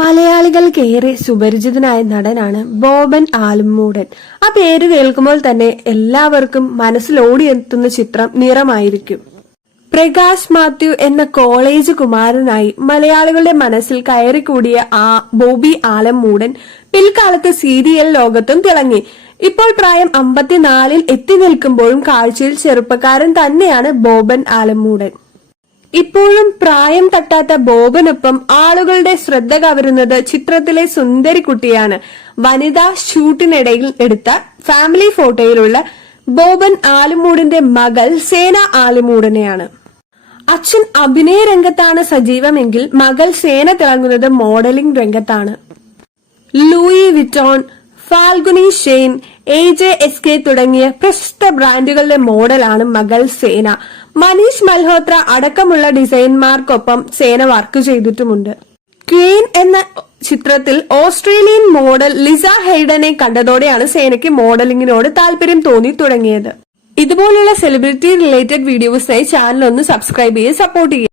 മലയാളികൾക്കേറെ സുപരിചിതനായ നടനാണ് ബോബൻ ആലുംമൂടൻ. ആ പേര് കേൾക്കുമ്പോൾ തന്നെ എല്ലാവർക്കും മനസ്സിലോടിയെത്തുന്ന ചിത്രം നിറമായിരിക്കും. പ്രകാശ് മാത്യു എന്ന കോളേജ് കുമാരനായി മലയാളികളുടെ മനസ്സിൽ കയറിക്കൂടിയ ബോബി ആലംമൂടൻ പിൽക്കാലത്ത് സീരിയൽ ലോകത്തും തിളങ്ങി. ഇപ്പോൾ പ്രായം 54-ൽ എത്തി നിൽക്കുമ്പോഴും കാഴ്ചയിൽ ചെറുപ്പക്കാരൻ തന്നെയാണ് ബോബൻ ആലംമൂടൻ. ഇപ്പോഴും പ്രായം തട്ടാത്ത ബോബനൊപ്പം ആളുകളുടെ ശ്രദ്ധ കവരുന്നത് ചിത്രത്തിലെ സുന്ദരി കുട്ടിയാണ്. വനിതാ ഷൂട്ടിനിടയിൽ എടുത്ത ഫാമിലി ഫോട്ടോയിലുള്ള ബോബൻ ആലുംമൂടിന്റെ മകൾ സേന ആലുംമൂടനെയാണ്. അച്ഛൻ അഭിനയ രംഗത്താണ് സജീവമെങ്കിൽ മകൾ സേന തിളങ്ങുന്നത് മോഡലിംഗ് രംഗത്താണ്. Louis Vuitton, Falguni Shane, AJSK തുടങ്ങിയ പ്രശസ്ത ബ്രാൻഡുകളുടെ മോഡലാണ് മകൾ സേന. മനീഷ് മൽഹോത്ര അടക്കമുള്ള ഡിസൈനർമാർക്കൊപ്പം സേന വർക്ക് ചെയ്തിട്ടുമുണ്ട്. ക്വീൻ എന്ന ചിത്രത്തിൽ ഓസ്ട്രേലിയൻ മോഡൽ ലിസ ഹെയ്ഡനെ കണ്ടതോടെയാണ് സേനയ്ക്ക് മോഡലിംഗിനോട് താല്പര്യം തോന്നി തുടങ്ങിയത്. ഇതുപോലുള്ള സെലിബ്രിറ്റി റിലേറ്റഡ് വീഡിയോസിനായി ചാനൽ ഒന്ന് സബ്സ്ക്രൈബ് ചെയ്ത് സപ്പോർട്ട് ചെയ്യുക.